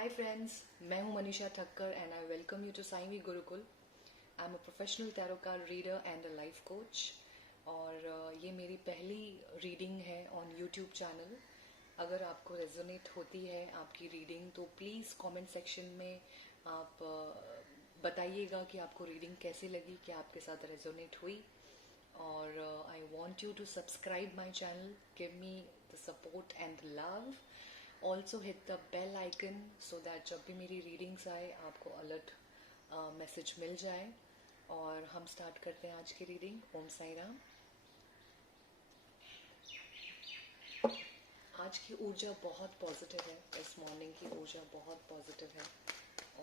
Hi friends, मैं हूँ Manisha Thakkar and I welcome you to Sai V Gurukul. I'm a professional tarot card reader and a life coach. और ये मेरी पहली रीडिंग है ऑन यूट्यूब चैनल. अगर आपको रेजोनेट होती है आपकी रीडिंग तो प्लीज़ कमेंट सेक्शन में आप बताइएगा कि आपको रीडिंग कैसी लगी, क्या आपके साथ रेजोनेट हुई. और I want you to subscribe my channel, give me the support and love. Also hit the bell icon so that जब भी मेरी रीडिंग्स आए आपको अलर्ट मैसेज मिल जाए. और हम स्टार्ट करते हैं आज की रीडिंग. ओम साई राम. आज की ऊर्जा बहुत पॉजिटिव है. इस मॉर्निंग की ऊर्जा बहुत पॉजिटिव है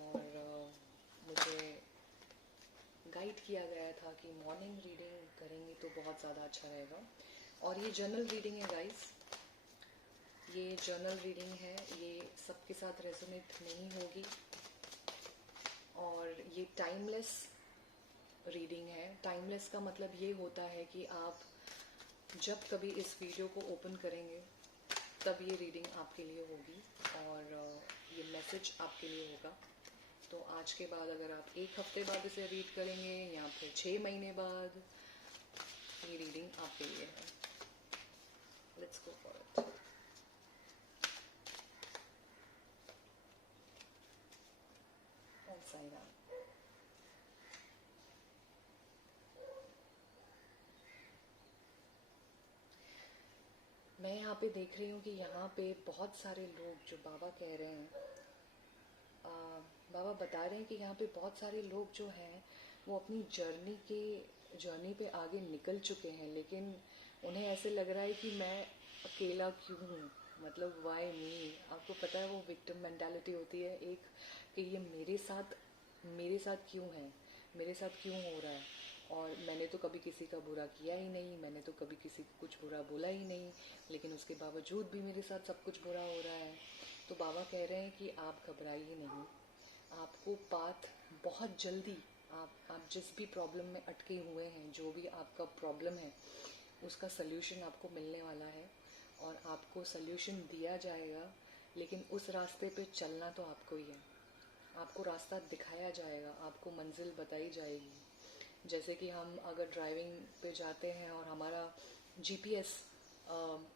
और मुझे गाइड किया गया था कि मॉर्निंग रीडिंग करेंगे तो बहुत ज़्यादा अच्छा रहेगा. और ये जर्नल रीडिंग है गाइस, ये जर्नल रीडिंग है, ये सबके साथ रेजोनेट नहीं होगी. और ये टाइमलेस रीडिंग है. टाइमलेस का मतलब ये होता है कि आप जब कभी इस वीडियो को ओपन करेंगे तब ये रीडिंग आपके लिए होगी और ये मैसेज आपके लिए होगा. तो आज के बाद अगर आप एक हफ्ते बाद इसे रीड करेंगे या फिर 6 महीने बाद, ये रीडिंग आपके लिए है. Let's go for it. Om Sai Ram. मैं यहाँ पे देख रही हूँ कि यहाँ पे बहुत सारे लोग जो बाबा कह रहे हैं, बाबा बता रहे हैं कि यहाँ पे बहुत सारे लोग जो हैं वो अपनी जर्नी पे आगे निकल चुके हैं, लेकिन उन्हें ऐसे लग रहा है कि मैं अकेला क्यों हूँ, मतलब वाई मी. आपको पता है वो विक्टिम मेंटालिटी होती है एक, कि ये मेरे साथ क्यों है, मेरे साथ क्यों हो रहा है. और मैंने तो कभी किसी का बुरा किया ही नहीं, मैंने तो कभी किसी को कुछ बुरा बोला ही नहीं, लेकिन उसके बावजूद भी मेरे साथ सब कुछ बुरा हो रहा है. तो बाबा कह रहे हैं कि आप घबराइए नहीं. आपको पाथ बहुत जल्दी, आप जिस भी प्रॉब्लम में अटके हुए हैं, जो भी आपका प्रॉब्लम है, उसका सल्यूशन आपको मिलने वाला है और आपको सल्यूशन दिया जाएगा. लेकिन उस रास्ते पे चलना तो आपको ही है. आपको रास्ता दिखाया जाएगा, आपको मंजिल बताई जाएगी. जैसे कि हम अगर ड्राइविंग पे जाते हैं और हमारा जीपीएस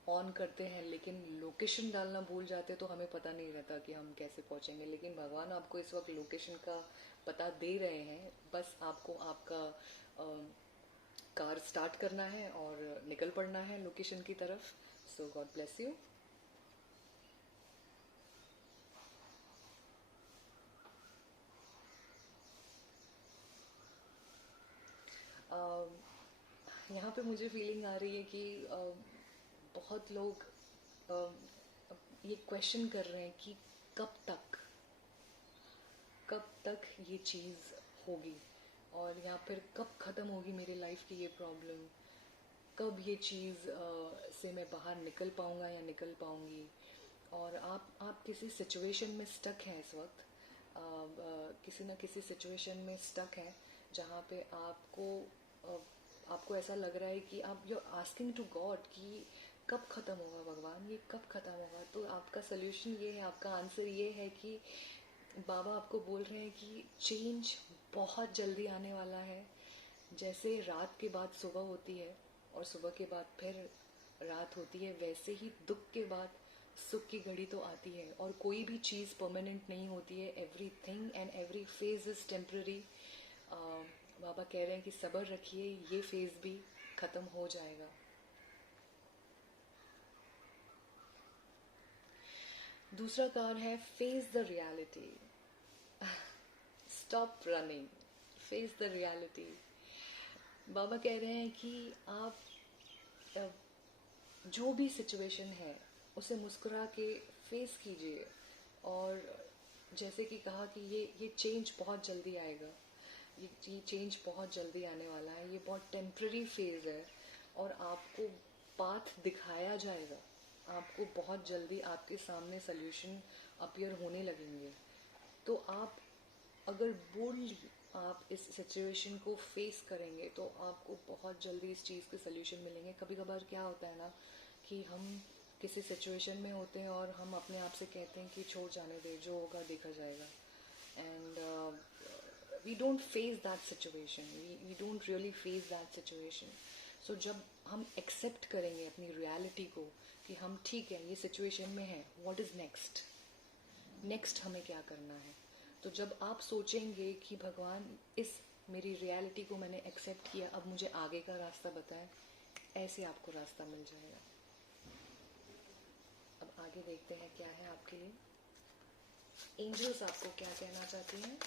ऑन करते हैं लेकिन लोकेशन डालना भूल जाते हैं तो हमें पता नहीं रहता कि हम कैसे पहुंचेंगे. लेकिन भगवान आपको इस वक्त लोकेशन का पता दे रहे हैं, बस आपको आपका कार स्टार्ट करना है और निकल पड़ना है लोकेशन की तरफ. सो गॉड ब्लेस यू. यहाँ पे मुझे फीलिंग आ रही है कि बहुत लोग ये क्वेश्चन कर रहे हैं कि कब तक ये चीज़ होगी और या फिर कब ख़त्म होगी मेरी लाइफ की ये प्रॉब्लम, कब ये चीज़ से मैं बाहर निकल पाऊँगा या निकल पाऊँगी. और आप किसी सिचुएशन में स्टक हैं इस वक्त, किसी न किसी सिचुएशन में स्टक हैं जहाँ पे आपको ऐसा लग रहा है कि आप यू आस्किंग टू गॉड कि कब ख़त्म होगा भगवान, ये कब ख़त्म होगा. तो आपका सोल्यूशन ये है, आपका आंसर ये है कि बाबा आपको बोल रहे हैं कि चेंज बहुत जल्दी आने वाला है. जैसे रात के बाद सुबह होती है और सुबह के बाद फिर रात होती है, वैसे ही दुख के बाद सुख की घड़ी तो आती है. और कोई भी चीज़ परमानेंट नहीं होती है. Everything and every phase is temporary. बाबा कह रहे हैं कि सब्र रखिए, ये फेज भी ख़त्म हो जाएगा. दूसरा कार्ड है face the reality. Stop running, face the reality. बाबा कह रहे हैं कि आप जो भी सिचुएशन है उसे मुस्कुरा के फेस कीजिए. और जैसे कि कहा कि ये चेंज बहुत जल्दी आएगा, ये चेंज बहुत जल्दी आने वाला है, ये बहुत टेम्प्ररी फेज है और आपको पाथ दिखाया जाएगा. आपको बहुत जल्दी आपके सामने सल्यूशन अपीयर होने लगेंगे. तो आप अगर बोल्डली आप इस सिचुएशन को फेस करेंगे तो आपको बहुत जल्दी इस चीज़ के सल्यूशन मिलेंगे. कभी कभार क्या होता है ना कि हम किसी सिचुएशन में होते हैं और हम अपने आप से कहते हैं कि छोड़ जाने दे, जो होगा देखा जाएगा, and we don't face that situation, we don't really face that situation. So जब हम accept करेंगे अपनी reality को कि हम ठीक है, ये situation में है, what is next, next हमें क्या करना है, तो जब आप सोचेंगे कि भगवान इस मेरी reality को मैंने accept किया, अब मुझे आगे का रास्ता बताएं, ऐसे आपको रास्ता मिल जाएगा. अब आगे देखते हैं क्या है आपके लिए. एंजल्स आपको क्या कहना चाहती हैं?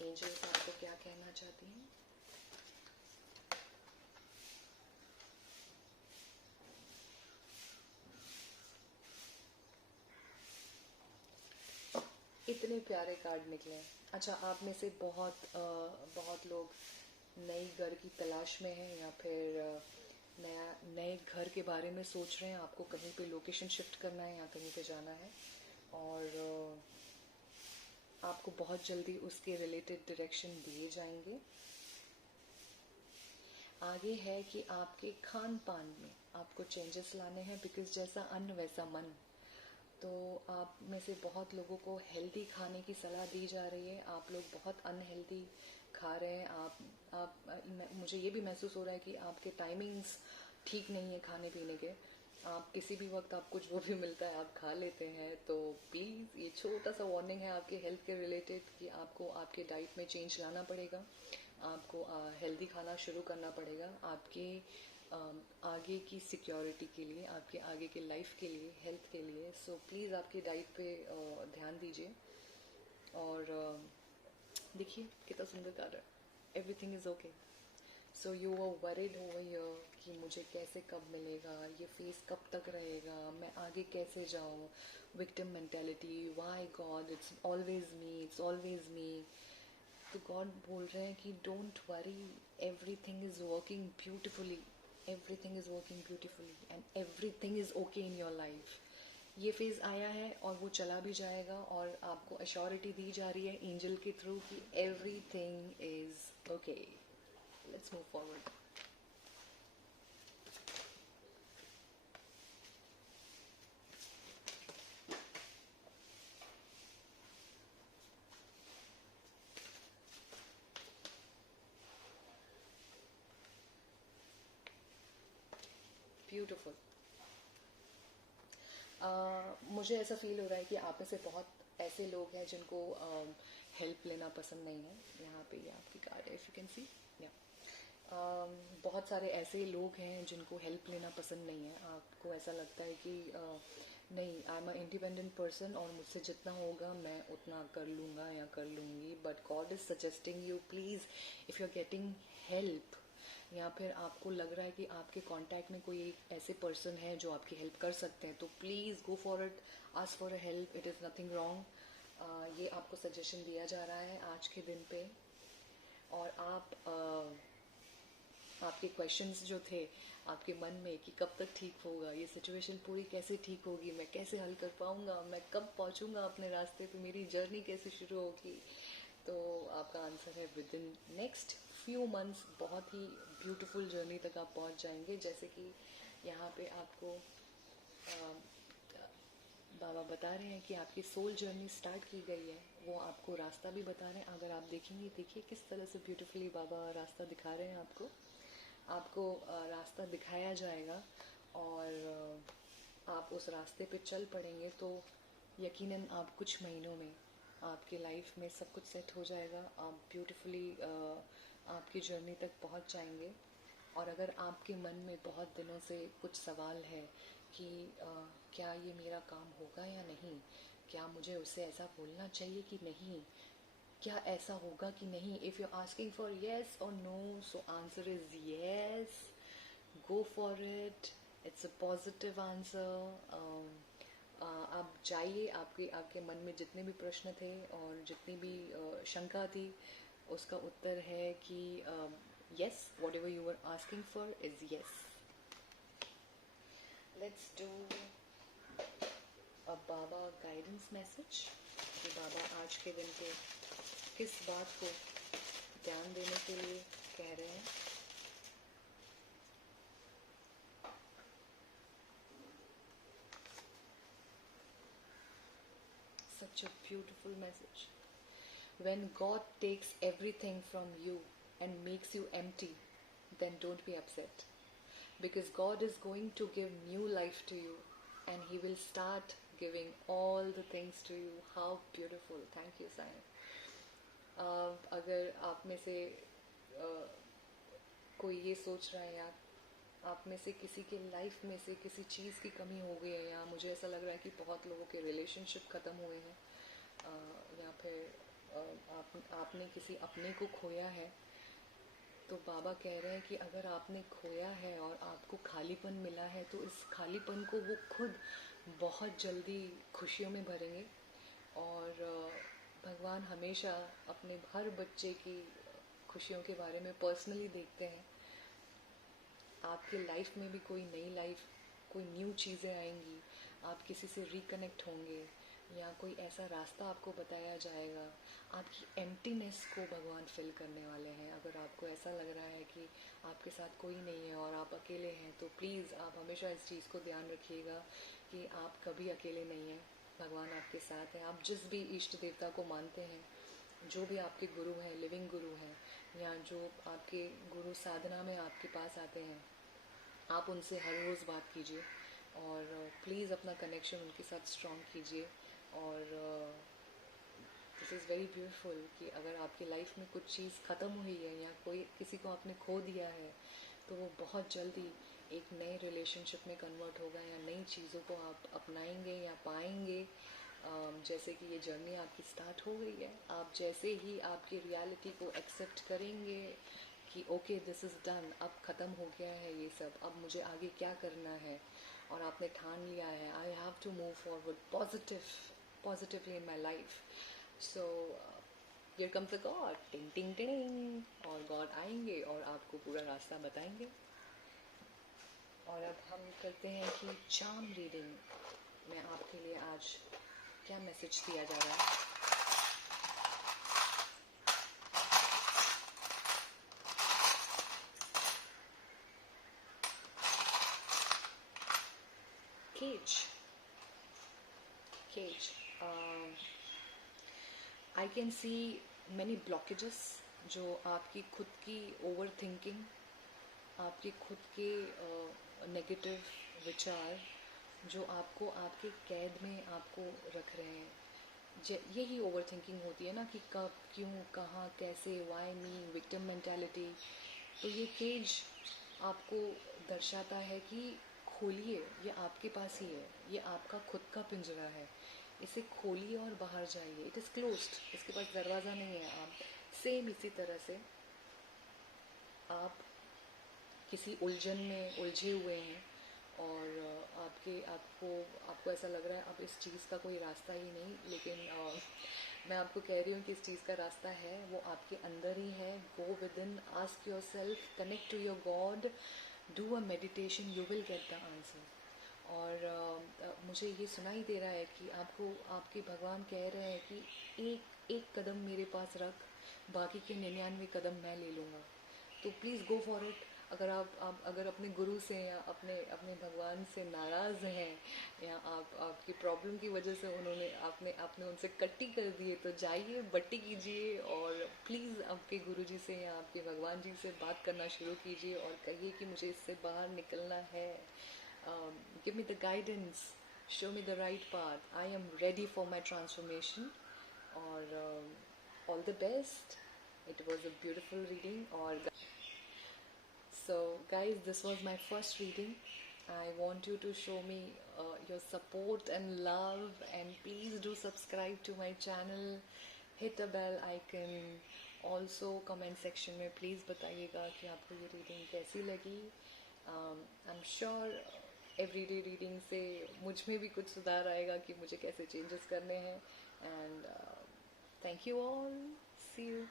एंजल्स आपको क्या कहना चाहती हैं? इतने प्यारे कार्ड निकले. अच्छा, आप में से बहुत लोग नई घर की तलाश में हैं या फिर नए घर के बारे में सोच रहे हैं. आपको कहीं पे लोकेशन शिफ्ट करना है या कहीं पे जाना है, और आपको बहुत जल्दी उसके रिलेटेड डायरेक्शन दिए जाएंगे. आगे है कि आपके खान पान में आपको चेंजेस लाने हैं, बिकॉज जैसा अन्न वैसा मन. तो आप में से बहुत लोगों को हेल्दी खाने की सलाह दी जा रही है. आप लोग बहुत अनहेल्दी खा रहे हैं. मुझे ये भी महसूस हो रहा है कि आपके टाइमिंग्स ठीक नहीं है खाने पीने के. आप किसी भी वक्त आपको जो भी मिलता है आप खा लेते हैं. तो प्लीज़ ये छोटा सा वार्निंग है आपके हेल्थ के रिलेटेड कि आपको आपके डाइट में चेंज लाना पड़ेगा. आपको हेल्दी खाना शुरू करना पड़ेगा आपके आगे की सिक्योरिटी के लिए, आपके आगे के लाइफ के लिए, हेल्थ के लिए. सो प्लीज़ आपकी डाइट पे ध्यान दीजिए. और देखिए कितना सुंदर कार्ड है. Everything is okay. So you are worried over here कि मुझे कैसे कब मिलेगा, ये फेस कब तक रहेगा, मैं आगे कैसे जाऊँ. Victim mentality, Y God, it's always me, it's always मी. तो गॉड बोल रहे हैं कि don't worry, everything is working beautifully, everything is working beautifully and everything is okay in your life. ये फेज़ आया है और वो चला भी जाएगा, और आपको अश्योरिटी दी जा रही है एंजल के थ्रू कि everything is okay. Let's move forward. Beautiful. मुझे ऐसा फील हो रहा है कि आप में से बहुत ऐसे लोग हैं जिनको हेल्प लेना पसंद नहीं है. यहाँ पे ये आपकी कार्ड है, इफ़ यू कैन सी. बहुत सारे ऐसे लोग हैं जिनको हेल्प लेना पसंद नहीं है. आपको ऐसा लगता है कि नहीं, I am a independent person और मुझसे जितना होगा मैं उतना कर लूँगा या कर लूँगी. But God is suggesting you, please if you are getting help, या फिर आपको लग रहा है कि आपके कांटेक्ट में कोई एक ऐसे पर्सन है जो आपकी हेल्प कर सकते हैं, तो please go for it, ask for a help. It is nothing wrong. ये आपको सजेशन दिया जा रहा है आज के दिन पे. और आपके क्वेश्चंस जो थे आपके मन में कि कब तक ठीक होगा, ये सिचुएशन पूरी कैसे ठीक होगी, मैं कैसे हल कर पाऊँगा, मैं कब पहुँचूँगा अपने रास्ते पे, मेरी जर्नी कैसे शुरू होगी. तो आपका आंसर है with in next few months बहुत ही ब्यूटीफुल जर्नी तक आप पहुँच जाएंगे. जैसे कि यहाँ पे आपको बाबा बता रहे हैं कि आपकी सोल जर्नी स्टार्ट की गई है. वो आपको रास्ता भी बता रहे हैं. अगर आप देखेंगे, देखिए किस तरह से ब्यूटीफुली बाबा रास्ता दिखा रहे हैं आपको रास्ता दिखाया जाएगा, और आप उस रास्ते पे चल पड़ेंगे तो यकीनन आप कुछ महीनों में आपके लाइफ में सब कुछ सेट हो जाएगा. आप ब्यूटीफुली आपकी जर्नी तक पहुंच जाएंगे. और अगर आपके मन में बहुत दिनों से कुछ सवाल है कि क्या ये मेरा काम होगा या नहीं, क्या मुझे उससे ऐसा बोलना चाहिए कि नहीं, क्या ऐसा होगा कि नहीं, if you asking for yes और no, so answer is yes. Go for it, it's a positive answer. आप जाइए. आपके मन में जितने भी प्रश्न थे और जितनी भी शंका थी, उसका उत्तर है कि yes, whatever you were asking for is yes. Let's do a Baba guidance message. कि बाबा आज के दिन पे किस बात को ध्यान देने के लिए कह रहे हैं. such a beautiful message. When God takes everything from you and makes you empty, then don't be upset. Because God is going to give new life to you and He will start giving all the things to you. How beautiful. Thank you, Sayan. अगर आप में से कोई ये सोच रहा है यार, आप में से किसी के लाइफ में से किसी चीज़ की कमी हो गई है, या मुझे ऐसा लग रहा है कि बहुत लोगों के रिलेशनशिप ख़त्म हुए हैं, या फिर आपने किसी अपने को खोया है, तो बाबा कह रहे हैं कि अगर आपने खोया है और आपको खालीपन मिला है तो इस खालीपन को वो खुद बहुत जल्दी खुशियों में भरेंगे। और भगवान हमेशा अपने हर बच्चे की खुशियों के बारे में पर्सनली देखते हैं। आपके लाइफ में भी कोई नई लाइफ, कोई न्यू चीज़ें आएंगी, आप किसी से रिकनेक्ट होंगे, या कोई ऐसा रास्ता आपको बताया जाएगा। आपकी एम्प्टीनेस को भगवान फिल करने वाले हैं। अगर आपको ऐसा लग रहा है कि आपके साथ कोई नहीं है और आप अकेले हैं, तो प्लीज़ आप हमेशा इस चीज़ को ध्यान रखिएगा कि आप कभी अकेले नहीं हैं, भगवान आपके साथ है। आप जिस भी इष्ट देवता को मानते हैं, जो भी आपके गुरु हैं, लिविंग गुरु हैं, या जो आपके गुरु साधना में आपके पास आते हैं, आप उनसे हर रोज़ बात कीजिए और प्लीज़ अपना कनेक्शन उनके साथ स्ट्रॉन्ग कीजिए। और दिस इज़ वेरी ब्यूटीफुल कि अगर आपकी लाइफ में कुछ चीज़ ख़त्म हुई है या कोई किसी को आपने खो दिया है, तो वो बहुत जल्दी एक नए रिलेशनशिप में कन्वर्ट होगा, या नई चीज़ों को आप अपनाएंगे या पाएंगे। जैसे कि ये जर्नी आपकी स्टार्ट हो गई है, आप जैसे ही आपकी रियलिटी को एक्सेप्ट करेंगे कि ओके दिस इज़ डन, अब ख़त्म हो गया है ये सब, अब मुझे आगे क्या करना है, और आपने ठान लिया है I have to move forward positively in my life. So here comes the God, ting ting टिंग, और गॉड आएंगे और आपको पूरा रास्ता बताएंगे। और अब हम करते हैं कि चार्म रीडिंग में आपके लिए आज क्या मैसेज दिया जा रहा है। Cage. I can see many blockages, जो आपकी खुद की ओवर थिंकिंग, आपके खुद के नेगेटिव विचार जो आपको आपके कैद में आपको रख रहे हैं। यही ओवर थिंकिंग होती है ना, कि कब, क्यों, कहाँ, कैसे, वाई मी, विक्टिम मेंटालिटी। तो ये केज आपको दर्शाता है कि खोलिए, ये आपके पास ही है, ये आपका खुद का पिंजरा है, इसे खोलिए और बाहर जाइए। इट इज़ क्लोज्ड, इसके पास दरवाज़ा नहीं है। आप सेम इसी तरह से आप किसी उलझन में उलझे हुए हैं और आपको ऐसा लग रहा है अब इस चीज़ का कोई रास्ता ही नहीं, लेकिन मैं आपको कह रही हूँ कि इस चीज़ का रास्ता है, वो आपके अंदर ही है। Go within, ask yourself, connect to your God, do a meditation, you will get the answer. और मुझे ये सुनाई दे रहा है कि आपको आपके भगवान कह रहे हैं कि एक कदम मेरे पास रख, बाकी के 99 कदम मैं ले लूँगा। तो प्लीज़ गो फॉर इट। अगर आप अगर अपने गुरु से या अपने भगवान से नाराज़ हैं, या आपकी प्रॉब्लम की वजह से आपने उनसे कट्टी कर दिए, तो जाइए, बट्टी कीजिए और प्लीज़ आपके गुरु जी से या आपके भगवान जी से बात करना शुरू कीजिए और कहिए कि मुझे इससे बाहर निकलना है। Give me the guidance, show me the right path, I am ready for my transformation. और all the best. It was a beautiful reading. और so guys, this was my first reading. I want you to show me your support and love, and please do subscribe to my channel, hit a bell icon. Also comment section में please बताइएगा कि आपको ये reading कैसी लगी। I'm sure everyday reading से मुझ में भी कुछ सुधार आएगा कि मुझे कैसे changes करने हैं। And thank you all. See you.